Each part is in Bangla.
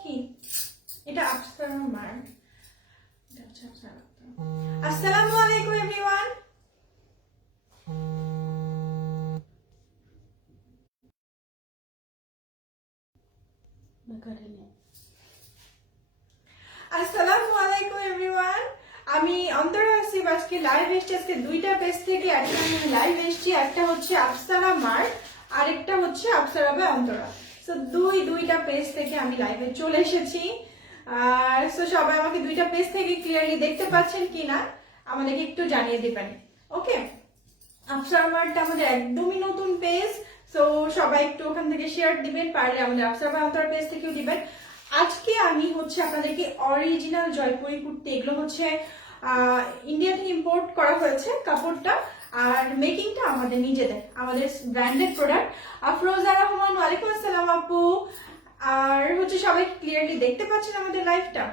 কি এটা আফসার মার আসসালামু আলাইকুম এভরিওয়ান। আসসালামু আলাইকুম এভরিওয়ান। আমি অন্তরা আসিফ আজকে লাইভ এসেছি। আজকে দুইটা পেজ থেকে একটা আমি লাইভ এসেছি, একটা হচ্ছে আফসারা মার, আরেকটা হচ্ছে আফসারা বাই অন্তরা। সো দুইটা পেজ থেকে আমি লাইভে চলে এসেছি। আর সো সবাই আমাকে দুইটা পেজ থেকে ক্লিয়ারলি দেখতে পাচ্ছেন কিনা আমাদেরকে একটু জানিয়ে দিবেন। ওকে, আফসারা মারটা আমাদের একদমই নতুন পেজ, সো সবাই একটু ওখান থেকে শেয়ার দিবেন, পারলে আমাদের আফসারা বাই অন্তরা পেজ থেকেও দিবেন। আজকে আমি হচ্ছে আপনাদেরকে অরিজিনাল জয়পুরি কুর্তি, এগুলো হচ্ছে ইন্ডিয়া থেকে ইম্পোর্ট করা হয়েছে কাপড়টা, আর মেকিংটা আমাদের নিজেদের, আমাদের ব্র্যান্ডেড প্রোডাক্ট। আফরোজা রহমান, ওয়ালাইকুম আসসালাম আপু। আর হচ্ছে সবাই ক্লিয়ারলি দেখতে পাচ্ছেন আমাদের লাইভটা।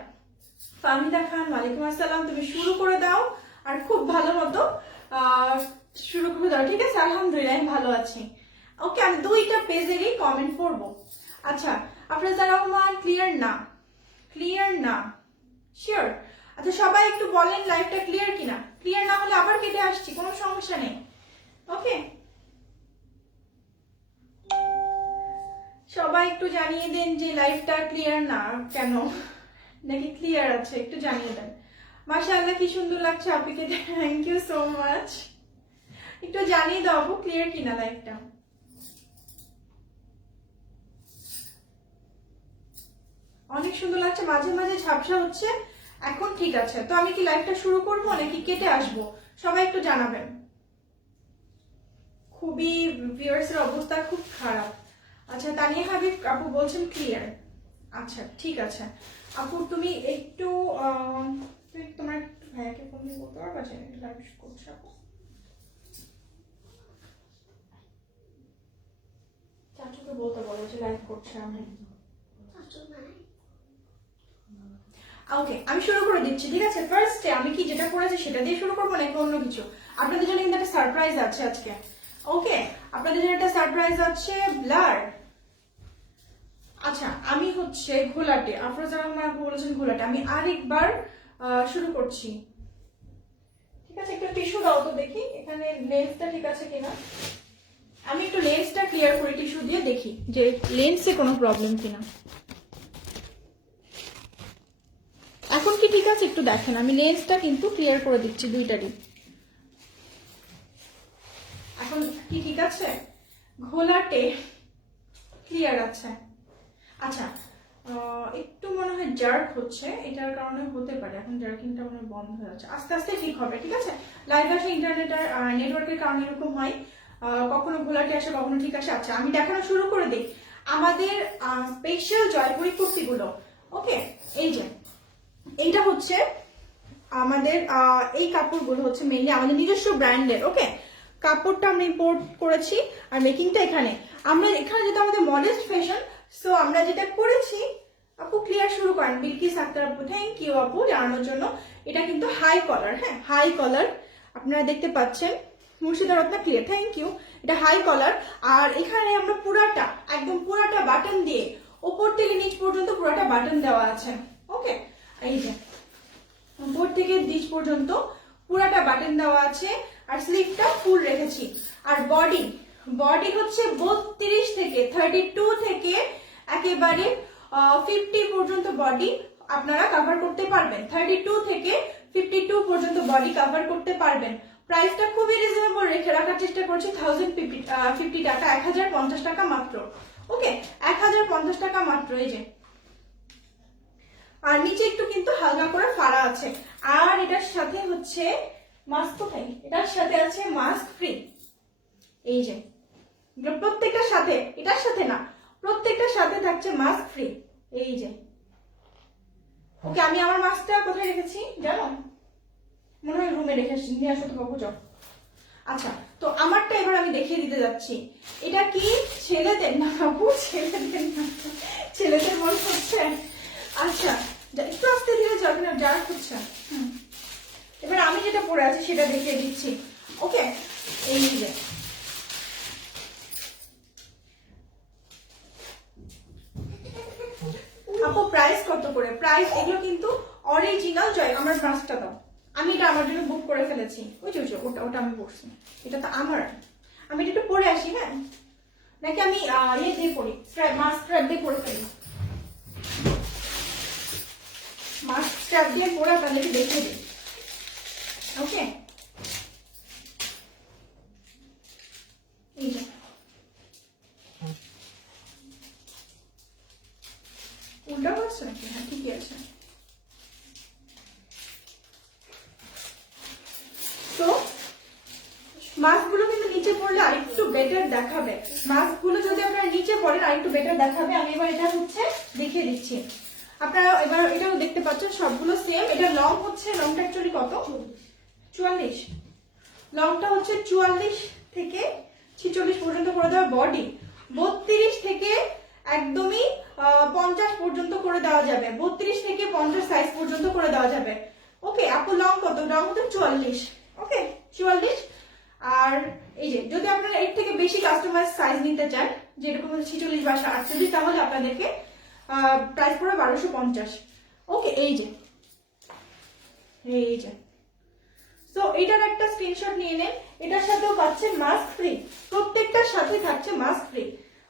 ফাহমিদা খান, ওয়ালাইকুম আসসালাম। তুমি শুরু করে দাও, আর খুব ভালো মতো শুরু করে দাও, ঠিক আছে? আলহামদুলিল্লাহ আমি ভালো আছি। ওকে, আমি দুইটা পেজেরই কমেন্ট পড়বো। আচ্ছা, আফরোজা রহমান ক্লিয়ার না, ক্লিয়ার না, শিওর? আচ্ছা, সবাই একটু বলেন লাইভটা ক্লিয়ার কিনা। ক্লিয়ার না হলে আবার কেটে আসছি, কোনো সমস্যা নেই। ওকে, সবাই একটু জানিয়ে দেন যে লাইভটা ক্লিয়ার না কেন, নাকি ক্লিয়ার আছে, একটু জানিয়ে দেন। মাশাআল্লাহ কি সুন্দর লাগছে আপনাকে, থ্যাংক ইউ সো মাচ। একটু জানিয়ে দাও আপু ক্লিয়ার কিনা লাইভটা। অনেক সুন্দর লাগছে, মাঝে মাঝে ঝাপসা হচ্ছে, এখন ঠিক আছে। তো আমি কি লাইভটা শুরু করবো নাকি কেটে আসবো, সবাই একটু জানাবেন। খুবই ভিউয়ার্স এর অবস্থা খুব খারাপ। আচ্ছা, তানিয়া হাবিব আপু বলছেন ক্লিয়ার। আচ্ছা ঠিক আছে আপু, তুমি একটু তোমার ভাইয়াকে ফোন দিয়ে বলতে পারবা যে লাইভ করছে আপু? চাচুকে বলতে বলো যে লাইভ করছে আমি। ওকে, আমি শুরু করে দিচ্ছি, ঠিক আছে? ফার্স্টে আমি কি যেটা করেছি সেটা দিয়ে শুরু করবো নাকি অন্য কিছু? আপনাদের জন্য কিন্তু একটা সারপ্রাইজ আছে আজকে। ওকে, আপনাদের জন্য একটা সারপ্রাইজ আছে, ব্লার। আচ্ছা, আমি হচ্ছে ঘোলাটে, আফরোজা রহমান আপু বলেছেন ঘোলাটে, আমি আরেকবার শুরু করছি, ঠিক আছে? একটু টিস্যু দাও তো দেখি এখানে লেন্সটা ঠিক আছে কিনা। আমি একটু লেন্সটা ক্লিয়ার করি টিস্যু দিয়ে, দেখি যে লেন্সে কোনো প্রবলেম কিনা। এখন কি ঠিক আছে? একটু দেখেন, আমি লেন্সটা কিন্তু ক্লিয়ার করে দিচ্ছি দুইটারই। এখন কি ঠিক আছে? ঘোলাটে ক্লিয়ার আছে। আচ্ছা, একটু মনে হয় জার্ক হচ্ছে, এটার কারণে হতে পারে। এখন জার্কিংটা মনে হয় বন্ধ হয়ে যাচ্ছে, আস্তে আস্তে ঠিক হবে, ঠিক আছে? লাইভ আসে ইন্টারনেট আর নেটওয়ার্কের কারণে এরকম হয়, কখনো ঘোলাটে আসে কখনো ঠিক আসে। আচ্ছা, আমি দেখানো শুরু করে দিই আমাদের স্পেশাল জয়পুরি কুর্তিগুলো। ওকে, এই যে এইটা হচ্ছে আমাদের এই কাপড়গুলো হচ্ছে মেইনলি আমাদের নিজস্ব ব্র্যান্ডের। ওকে, কাপড়টা আমরা ইম্পোর্ট করেছি, আর মেকিংটা এখানে। আমরা এখানে যেটা আমাদের মডেস্ট ফ্যাশন, সো আমরা যেটা করেছি, আপু ক্লিয়ার শুরু করেন। বিলকিস আক্তার আপু, থ্যাংক ইউ আপু জানানোর জন্য। এটা কিন্তু হাই কলার, হ্যাঁ হাই কলার, আপনারা দেখতে পাচ্ছেন। মুর্শিদা রত্না ক্লিয়ার, থ্যাংক ইউ। এটা হাই কলার, আর এখানে আমরা পুরাটা একদম পুরাটা বাটন দিয়ে ওপর থেকে নিচ পর্যন্ত পুরাটা বাটন দেওয়া আছে। ওকে, এই যে উপর থেকে নিচ পর্যন্ত পুরাটা বাটন দেওয়া আছে, আর স্লিভটা ফুল রেখেছি। আর বডি বডি হচ্ছে 32 থেকে 32 থেকে একেবারে 50 পর্যন্ত বডি আপনারা কভার করতে পারবেন। 32 থেকে 52 পর্যন্ত বডি কভার করতে পারবেন। প্রাইসটা খুবই রিজনেবল রেখে রাখার চেষ্টা করছি, 1050 টাকা, 1050 টাকা মাত্র। ওকে, 1050 টাকা মাত্র। এই যে, আর নিচে একটু কিন্তু হালকা করে ফাড়া আছে। আর এটার সাথে হচ্ছে মাস্ক, কোথায়? এটার সাথে আছে মাস্ক ফ্রি। এই যে প্রত্যেকটার সাথে, এটার সাথে না, প্রত্যেকটার সাথে থাকছে মাস্ক ফ্রি। এই যে, ওকে, আমি আমার মাস্কটা কোথায় রেখেছি জানো? মনে হয় রুমে রেখে নিয়ে আসো তো বাবু, যাও। আচ্ছা, তো আমারটা এবার আমি দেখিয়ে দিতে যাচ্ছি। এটা কি ছেলেদের না বাবু? ছেলেদের না, ছেলেদের মন হচ্ছে। আচ্ছা, একটু আস্তে ধীরে যাবে না, জার্ক হচ্ছে। এবার আমি যেটা পরে আছি সেটা দেখিয়ে দিচ্ছি। ওকে, এই যে প্রাইস এগুলো কিন্তু অরিজিনাল। জয় আমার মাস্কটা দাও, আমি এটা আমার জন্য বুক করে ফেলেছি। ওই যে ওটা ওটা আমি পরছি, এটা তো আমার। আমি এটা একটু পরে আসি, হ্যাঁ, নাকি আমি ইয়ে দিয়ে পরি, মাস্ক স্ট্র্যাপ দিয়ে পরে ফেলি। মাস্ক স্ট্র্যাপ দিয়ে পরে আপনাদেরকে দেখে দিই। ওকে, এই যে উল্টা করছে নাকি? হ্যাঁ ঠিকই আছে। তো মাস্কগুলো কিন্তু নিচে পড়লে আরেকটু বেটার দেখাবে। মাস্কগুলো যদি আপনারা নিচে পড়েন আরেকটু বেটার দেখাবে। আমি এবার এটা হচ্ছে দেখিয়ে দিচ্ছি। আপনারা এবার এটাও দেখতে পাচ্ছেন সবগুলো সেম। এটা লং হচ্ছে, লংটা অ্যাকচুয়ালি কত? 44। লংটা হচ্ছে 44 থেকে 46 পর্যন্ত করে দেওয়া। বডি 32 থেকে একদমই 50 পর্যন্ত করে দেওয়া যাবে। 32 থেকে 50 সাইজ পর্যন্ত করে দেওয়া যাবে। ওকে আপু, লং কত? লং হচ্ছে 44। ওকে 44। আর এই যে যদি আপনারা এর থেকে বেশি কাস্টমাইজ সাইজ নিতে চান, যেরকম 46 বা 48, তাহলে আপনাদেরকে প্রাইস পড়বে 1250। ওকে, এই যে তো এটার একটা স্ক্রিনশট নিয়ে নেন। এটার সাথেও পাচ্ছেন মাস্ক ফ্রি, প্রত্যেকটার সাথে থাকছে মাস্ক ফ্রি।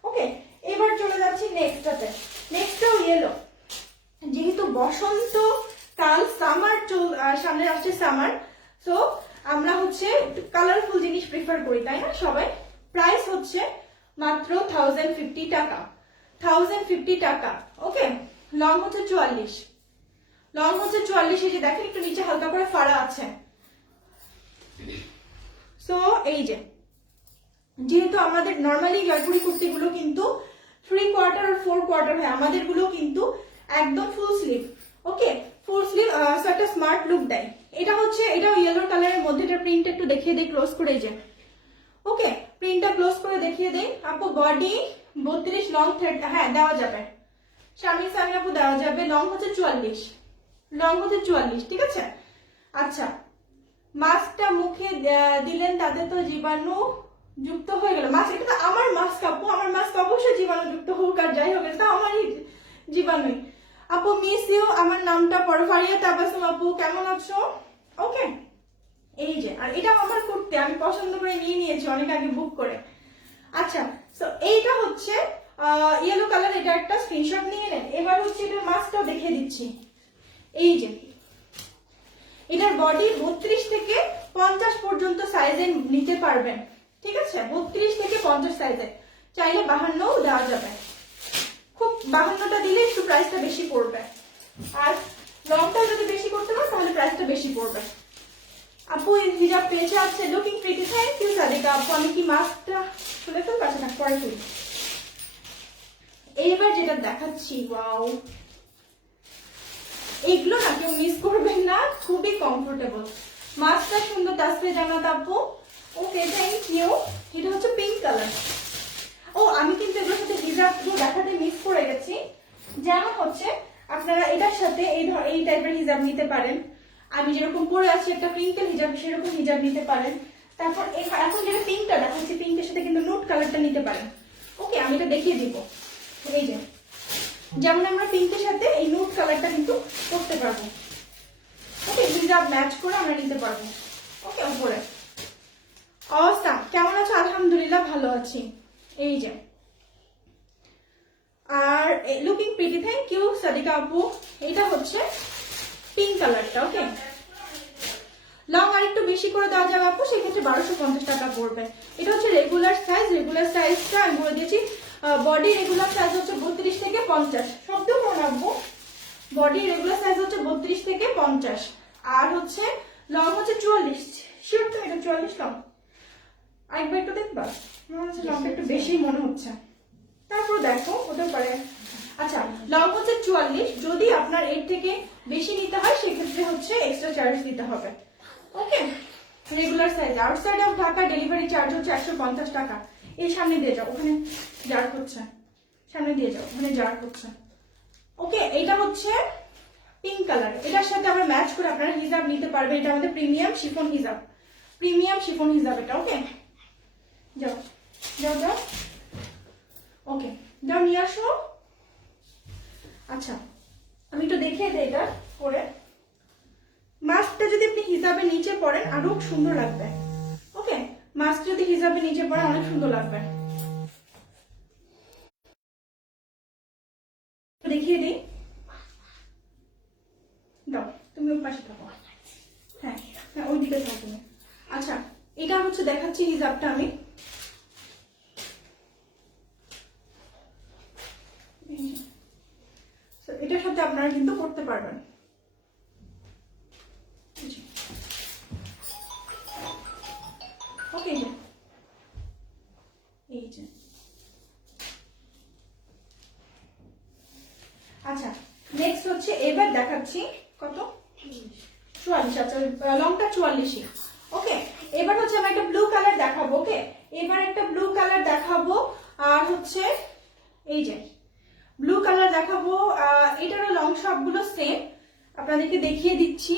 ওকে, এবার চলে যাচ্ছি নেক্সটটাতে। নেক্সটটাও ইয়েলো। যেহেতু বসন্ত কাল, সামার সামনে আসছে সামার, সো আমরা হচ্ছে কালারফুল জিনিস প্রিফার করি, তাই না সবাই? প্রাইস হচ্ছে মাত্র 1050 টাকা। 1050 টাকা। ওকে, লং হচ্ছে 44। লং হচ্ছে 44। এই যে দেখেন একটু নিচে হালকা করে ফাড়া আছে। সো এই যে, যেহেতু আমাদের নর্মালি জয়পুরি কুর্তিগুলো কিন্তু 3/4 আর 4/4 হয়, আমাদের গুলো কিন্তু একদম ফুল স্লিভ। ওকে, ফুল স্লিভ, সো একটা স্মার্ট লুক দেয়। এটা হচ্ছে, এটাও ইয়েলো কালারের মধ্যে। এটা প্রিন্ট একটু দেখিয়ে দেই ক্লোজ করে। যে ওকে, প্রিন্টটা ক্লোজ করে দেখিয়ে দেই আপু। বডি 32, লং 30, হ্যাঁ দেওয়া যাবে। শামিন সামিন আপু দেওয়া যাবে। লং হচ্ছে 44। লং হচ্ছে 44, ঠিক আছে। আচ্ছা, মাস্কটা মুখে দিলেন তাতে তো জীবাণু যুক্ত হয়ে গেল। মাস্ক, এটা তো আমার মাস্ক আপু, আমার মাস্ক অবশ্যই জীবাণু যুক্ত হোক আর যাই হোক, এটা তো আমারই জীবাণুই। আপু মিস ইউ, আমার নামটা পড়ো। ফারিয়া তাবাসুম আপু, কেমন আছো? ওকে, এই যে, আর এটা আমার কুর্তি, আমি পছন্দ করে নিয়ে নিয়েছি অনেক আগে বুক করে। আচ্ছা, তো এইটা হচ্ছে ইয়েলো কালার। এটা একটা স্ক্রিনশট নিয়ে নেন। এবার হচ্ছে এটার মাস্কটাও দেখিয়ে দিচ্ছি। এই যে, এটার বডি 32 থেকে 50 পর্যন্ত সাইজে নিতে পারবেন, ঠিক আছে। 32 থেকে 50 সাইজে, চাইলে 52 দেওয়া যাবে। খুব 52টা দিলে একটু প্রাইসটা বেশি পড়বে, আর লংটা যদি বেশি করতে পারেন তাহলে প্রাইসটা বেশি পড়বে। আপু হিজাব পেয়েছে, আছে looking pretty. Thank you Sadika আপু। আমি কি মাস্কটা খুলে ফেলবো? আচ্ছা না, পরে খুলি। এইবার যেটা দেখাচ্ছি, ওয়াও, এগুলো না কেউ মিস করবেন না, খুবই কমফোর্টেবল। মাস্কটা সুন্দর, তাসফিয়া জান্নাত আপু। ওকে, থ্যাংক ইউ। এটা হচ্ছে পিঙ্ক কালার। ও, আমি কিন্তু এগুলোর সাথে হিজাবগুলো দেখাতে মিস করে গেছি। যেমন হচ্ছে আপনারা এটার সাথে এই টাইপের হিজাব নিতে পারেন। আমি যেরকম পরে আছি একটা প্রিন্টের হিজাব, সেরকম হিজাব নিতে পারেন। তারপর এখন যেটা পিঙ্কটা দেখাচ্ছি, পিঙ্কের সাথে কিন্তু নোট কালারটা নিতে পারেন। ওকে, আমি এটা দেখিয়ে দিব। এই যে, যেমন আমরা পিঙ্কের সাথে এই নোট কালারটা কিন্তু করতে পারবো। ওকে, হিজাব ম্যাচ করে আমরা নিতে পারবো। ওকে, উপরে অসাম। কেমন আছো? আলহামদুলিল্লাহ ভালো আছি। এই যে, are looking pretty. Thank you Sadika আপু। এটা হচ্ছে পিঙ্ক কালারটা। ওকে, লং আর একটু বেশি করে দেওয়া যাবে আপু, সেক্ষেত্রে 1250 টাকা পড়বে। এটা হচ্ছে রেগুলার সাইজ। রেগুলার সাইজটা আমি বলে দিয়েছি। বডি রেগুলার সাইজ হচ্ছে 32 থেকে 50। শব্দ মনে রাখবো, বডি রেগুলার সাইজ হচ্ছে 32 থেকে 50, আর হচ্ছে লং হচ্ছে 44। শিওর তো এটা 44 লং? আরেকবার একটু দেখবা, মনে হচ্ছে লংটা একটু বেশি মনে হচ্ছে। তারপর দেখো, হতে পারে। আচ্ছা, লং হচ্ছে 44। যদি আপনার এর থেকে বেশি নিতে হয় সেক্ষেত্রে হচ্ছে এক্সট্রা চার্জ দিতে হবে। Okay, regular size. Outside of Dhaka delivery charge হচ্ছে 150 টাকা। এই সামনে দিয়ে যাও, ওখানে জার করছে, সামনে দিয়ে যাও, ওখানে জার করছে। ওকে, এটা হচ্ছে পিঙ্ক কালার। এটার সাথে আবার ম্যাচ করে আপনারা হিজাব নিতে পারবেন। এটা আমাদের প্রিমিয়াম শিফন হিজাব, প্রিমিয়াম শিফন হিজাব এটা। ওকে, যাও যাও যাও। ওকে, যাও নিয়ে আসো। আচ্ছা, আমি একটু দেখিয়ে দিই এটা পরে। মাস্কটা যদি আপনি হিজাবে নিচে পরেন আরো সুন্দর লাগবে। ওকে, মাস্ক যদি হিজাবে নিচে পরেন অনেক সুন্দর লাগবে। দেখিয়ে দিই, দাও তুমি ওর পাশে থাকো। হ্যাঁ হ্যাঁ ওই দিকে থাকো তুমি। আচ্ছা এটা হচ্ছে দেখাচ্ছি হিজাবটা আমি। এটার সাথে আপনারা কিন্তু করতে পারবেন। ওকে এই যে আচ্ছা নেক্সট হচ্ছে এবার দেখাচ্ছি কত 44। আচ্ছা লংটা 44। ওকে এবার হচ্ছে আমি একটা ব্লু কালার দেখাবো। ওকে এবার একটা ব্লু কালার দেখাবো আর হচ্ছে এই যে ব্লু কালার দেখাবো। এটারও লং সবগুলো সেম, আপনাদেরকে দেখিয়ে দিচ্ছি।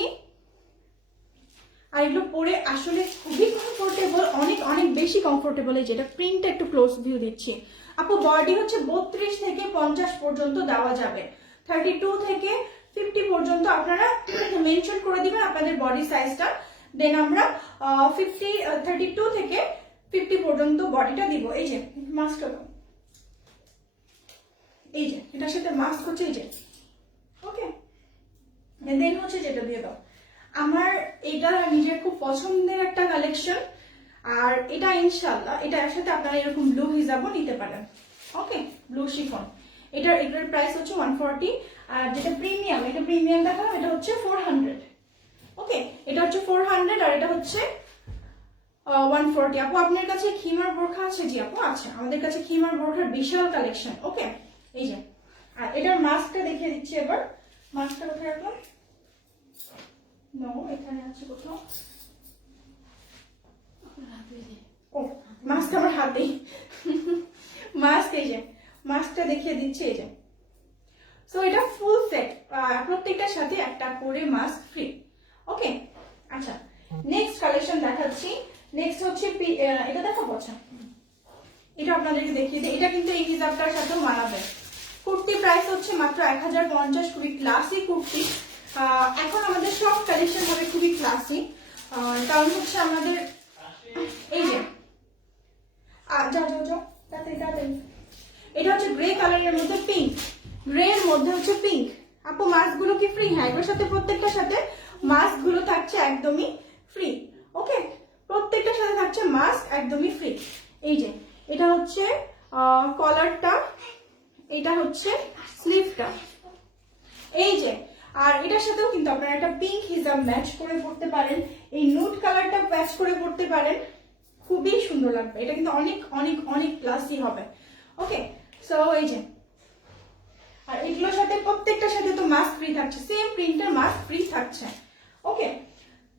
আর এগুলো পরে আসলে খুবই কমফোর্টেবল, অনেক অনেক বেশি কমফোর্টেবল। এই যেটা প্রিন্টটা একটু ক্লোজ ভিউ দিচ্ছি আপু। বডি হচ্ছে 32 থেকে 50 পর্যন্ত দেওয়া যাবে, 32 থেকে 50 পর্যন্ত আপনারা মেনশন করে দিবেন আপনাদের বডি সাইজটা। দেন আমরা 32 থেকে 50 পর্যন্ত বডিটা দিব। এই যে মাস্কটা দাও, এই যে এটার সাথে মাস্ক হচ্ছে এই যে। ওকে দেন হচ্ছে যেটা দিয়ে দাও। আমার এটা নিজের খুব পছন্দের একটা কালেকশন, আর এটা ইনশাআল্লাহ এটার সাথে আপনারা এরকম ব্লু হিজাবও নিতে পারেন। ওকে ব্লু শিফন, এটার প্রাইস হচ্ছে 140। আর যেটা প্রিমিয়াম, এটা প্রিমিয়াম দেখালাম, এটা হচ্ছে 400। ওকে এটা হচ্ছে 400 আর এটা হচ্ছে 140। আপু আপনার কাছে খিমার বোরখা আছে? জি আপু আছে, আমাদের কাছে খিমার বোরখার বিশাল কালেকশন। ওকে এই যে আর এটার মাস্কটা দেখিয়ে দিচ্ছি এবার। মাস্কটা কোথায় রাখলাম? নো এখানে আছে কোথাও। ও মাস্ক আমার হাতেই। মাস্ক এই যে মাস্কটা দেখিয়ে দিচ্ছি এই যে। সো এটা ফুল সেট, প্রত্যেকটার সাথে একটা করে মাস্ক ফ্রি। ওকে আচ্ছা নেক্সট কালেকশন দেখাচ্ছি। নেক্সট হচ্ছে এটা দেখাবো। আচ্ছা এটা আপনাদেরকে দেখিয়ে দিই, এটা কিন্তু এই হিজাবটার সাথেও মানাবে। কুর্তি প্রাইস হচ্ছে মাত্র 1050, খুবই ক্লাসি কুর্তি। এখন আমাদের সব কালেকশন হবে খুবই ক্লাসি, কারণ হচ্ছে আমাদের এই যে যাও যাও যাও তাড়াতাড়ি তাড়াতাড়ি। এটা হচ্ছে গ্রে কালারের মধ্যে পিঙ্ক, গ্রে এর মধ্যে হচ্ছে পিঙ্ক। আপু মাস্ক গুলো কি ফ্রি? হ্যাঁ এগুলোর সাথে প্রত্যেকটার সাথে মাস্ক গুলো থাকছে একদমই ফ্রি। ওকে প্রত্যেকটার সাথে থাকছে মাস্ক একদমই ফ্রি। এই যে এটা হচ্ছে কলারটা, এটা হচ্ছে স্লিভটা এই যে। আর এটার সাথেও কিন্তু আপনারা একটা পিঙ্ক হিজাব ম্যাচ করে পড়তে পারেন, এই নুড কালারটা ম্যাচ করে পড়তে পারেন, খুবই সুন্দর লাগবে। এটা কিন্তু অনেক অনেক অনেক ক্লাসি হবে। ওকে সো এই যে আর এগুলোর সাথে প্রত্যেকটার সাথে তো মাস্ক ফ্রি থাকছে, সেম প্রিন্টার মাস্ক ফ্রি থাকছে। ওকে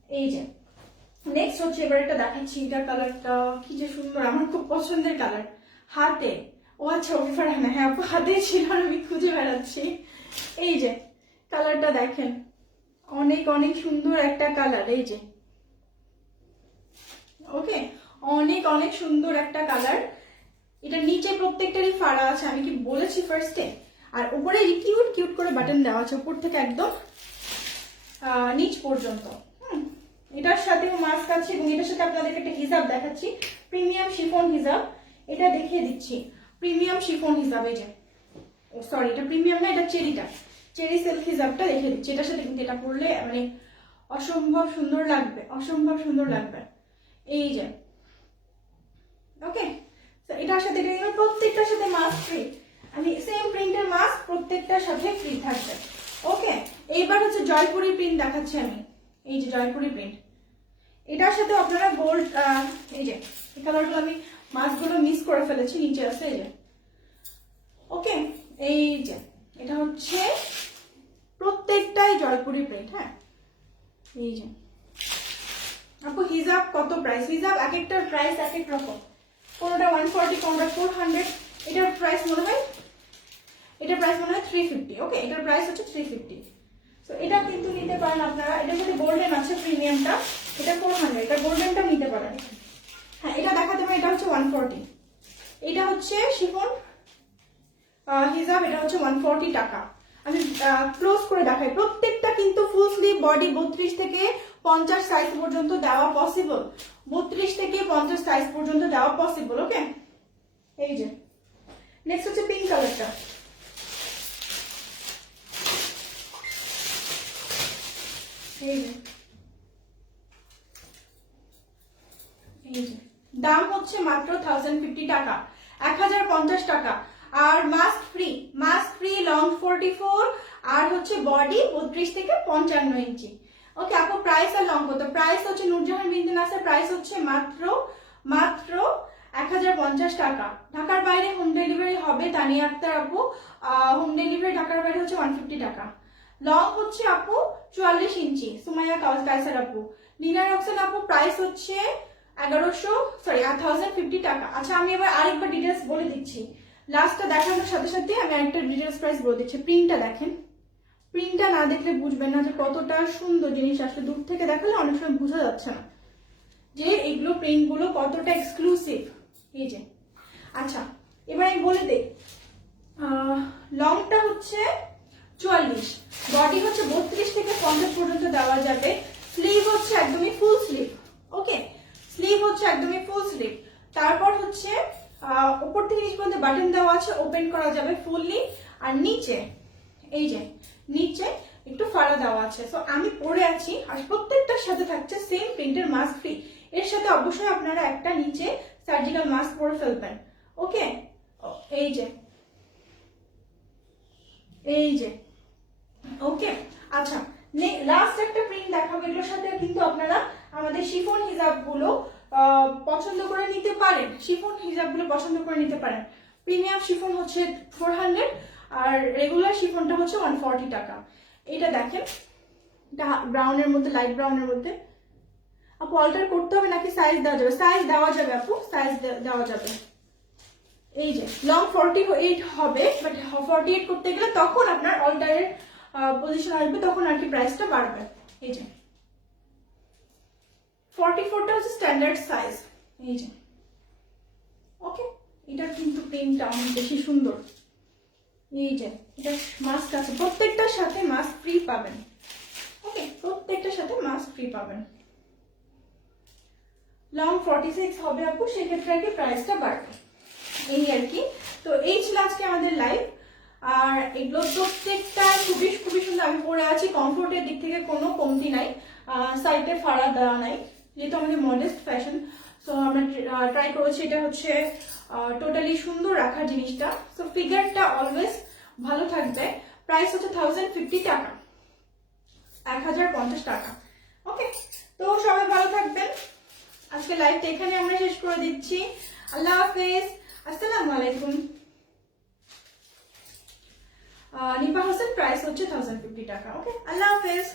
এই যে নেক্সট হচ্ছে এবার এটা দেখাচ্ছি। এটার কালারটা কি যে সুন্দর, আমার খুব পছন্দের কালার। হাতে ও আচ্ছা ওকে ফারহানা, হ্যাঁ আপু হাতে ছিল আর আমি খুঁজে বেড়াচ্ছি। এই যে কালারটা দেখেন, অনেক অনেক সুন্দর একটা কালার। এই যে ওকে অনেক অনেক সুন্দর একটা কালার। এটা নিচে প্রত্যেকটারই ফাড়া আছে, আমি কি বলেছি ফার্স্টে। আর উপরে কিউট কিউট করে বাটন দেওয়া আছে উপর থেকে একদম নিচ পর্যন্ত। এটার সাথেও মাস্ক আছে এবং এটার সাথে আপনাদেরকে একটা হিজাব দেখাচ্ছি, প্রিমিয়াম শিফন হিজাব। এটা দেখিয়ে দিচ্ছি প্রিমিয়াম শিফন হিজাব। এই যে সরি এটা প্রিমিয়াম না, এটা চেরিটা, চেরি সিল্ক হিজাবটা দেখিয়ে দিচ্ছি। এটার সাথে কিন্তু এটা পরলে মানে অসম্ভব সুন্দর লাগবে, অসম্ভব সুন্দর লাগবে। এই যে ওকে এটার সাথে প্রত্যেকটার সাথে মাস্ক ফ্রি, আমি সেম প্রিন্টের মাস্ক প্রত্যেকটার সাথে ফ্রি থাকবে। ওকে এইবার হচ্ছে জয়পুরি প্রিন্ট দেখাচ্ছি আমি। এই যে জয়পুরি প্রিন্ট, এটার সাথে আপনারা গোল্ড এই যে এই কালারগুলো আমি মাস্কগুলো মিস করে ফেলেছি, নিচে আছে এই যে। ওকে এই যে এটা হচ্ছে প্রত্যেকটাই জয়পুরি প্রিন্ট। হ্যাঁ এই যে আপু হিজাব কত প্রাইস? হিজাব এক একটার প্রাইস এক এক রকম, কোনোটা 140, কোনোটা 400। এটার প্রাইস মনে হয় 350। ওকে এটার প্রাইস হচ্ছে 350। তো এটা কিন্তু নিতে পারেন আপনারা। এটার সাথে গোল্ডেন আছে প্রিমিয়ামটা, এটা 400, এটা গোল্ডেনটাও নিতে পারেন। হ্যাঁ এটা দেখাতে পারেন, এটা হচ্ছে 140। এটা হচ্ছে শিফন হিজাব, এটা হচ্ছে 140 টাকা। আমি ক্লোজ করে দেখাই। প্রত্যেকটা কিন্তু ফুল স্লিভ বডি 32 থেকে 50 সাইজ পর্যন্ত দেওয়া পসিবল, 32 থেকে 50 সাইজ পর্যন্ত দেওয়া পসিবল। ওকে, এই যে নেক্সট হচ্ছে পিঙ্ক কালারটা। এই যে দাম হচ্ছে মাত্র 1050 টাকা, 1050 টাকা। আর মাস্ক ফ্রি লং 44 আর হচ্ছে বডি 32 থেকে 55 ইঞ্চি। ওকে আপু, প্রাইস আর লং কত? প্রাইস হচ্ছে নূরজাহান বিনতে নাসের প্রাইস হচ্ছে মাত্র 1050 টাকা। ঢাকার বাইরে হোম ডেলিভারি হবে। তানিয়া আক্তার আপু, হোম ডেলিভারি ঢাকার বাইরে হচ্ছে 150 টাকা। লং হচ্ছে আপু 44 ইঞ্চি। সুমাইয়া কায়সার আপু, নীনা রক্সান আপু প্রাইস হচ্ছে 1050 টাকা। আচ্ছা আমি এবার আরেকবার ডিটেলস বলে দিচ্ছি, লাস্টটা দেখানোর সাথে সাথে আমি আরেকটা ডিটেলস প্রাইস বলে দিচ্ছি। প্রিন্টটা দেখেন, প্রিন্টটা না দেখলে বুঝবেন না যে কতটা সুন্দর জিনিস। আসলে দূর থেকে দেখালে অনেক সময় বোঝা যাচ্ছে না যে এগুলো প্রিন্টগুলো কতটা এক্সক্লুসিভ। এই যে আচ্ছা এবার আমি বলে দিই, লংটা হচ্ছে 44, বডি হচ্ছে 32 থেকে 50 পর্যন্ত দেওয়া যাবে। স্লিভ হচ্ছে একদমই ফুল স্লিভ। ওকে, স্লিভ হচ্ছে একদমই ফুল স্লিভ। তারপর হচ্ছে উপর থেকে নিচ পর্যন্ত বাটন দেওয়া আছে, ওপেন করা যাবে ফুললি। আর নিচে এই যে নিচে একটু ফাড়া দেওয়া আছে। সো আমি পরে আছি আর প্রত্যেকটার সাথে থাকছে সেম প্রিন্টের মাস্ক ফ্রি। এর সাথে অবশ্যই আপনারা একটা নিচে সার্জিক্যাল মাস্ক পরে ফেলবেন। ওকে, এই যে ওকে। আচ্ছা লাস্ট একটা প্রিন্ট দেখাবো, এগুলোর সাথে কিন্তু আপনারা আমাদের শিফন হিজাব গুলো পছন্দ করে নিতে পারেন। শিফন হিজাব গুলো পছন্দ করে নিতে পারেন। প্রিমিয়াম শিফন হচ্ছে 400 আর রেগুলার শিফনটা হচ্ছে 140 টাকা। এটা দেখেন, এটা ব্রাউনের মধ্যে, লাইট ব্রাউনের মধ্যে। আপু অল্টার করতে হবে নাকি সাইজ দেওয়া যাবে? সাইজ দেওয়া যাবে আপু, সাইজ দেওয়া যাবে। এই যে লং 48 হবে, বাট 48 করতে গেলে তখন আপনার অল্টারের পজিশন আসবে, তখন আর কি প্রাইসটা বাড়বে। এই যে 44টা হচ্ছে স্ট্যান্ডার্ড সাইজ। এই যে ওকে, এটা কিন্তু প্রিন্টটা অনেক বেশি সুন্দর। এই যে এটা মাস্ক আছে, প্রত্যেকটার সাথে মাস্ক ফ্রি পাবেন। ওকে, প্রত্যেকটার সাথে মাস্ক ফ্রি পাবেন। লং 46 হবে আপু, সেক্ষেত্রে আর কি প্রাইসটা বাড়বে। এই আর কি। তো এই ছিল আজকে আমাদের লাইভ। আর এগুলো প্রত্যেকটা খুবই খুবই সুন্দর। আমি পরে আছি, কমফোর্টের দিক থেকে কোনো কমতি নাই, সাইডে ফাড়া দেওয়া নাই, যেহেতু আমাদের মডেস্ট ফ্যাশন। সো আমরা ট্রাই করেছি এটা হচ্ছে টোটালি সুন্দর রাখার জিনিসটা। সো ফিগারটা অলওয়েজ ভালো থাকবে। প্রাইস হচ্ছে 1050 টাকা, 1050 টাকা। ওকে, তো সবাই ভালো থাকবেন। আজকে লাইভটা এখানে আমরা শেষ করে দিচ্ছি। আল্লাহ হাফেজ, আসসালামু আলাইকুম। নিপা হোসেন প্রাইস হচ্ছে 1050 টাকা। ওকে, আল্লাহ হাফেজ।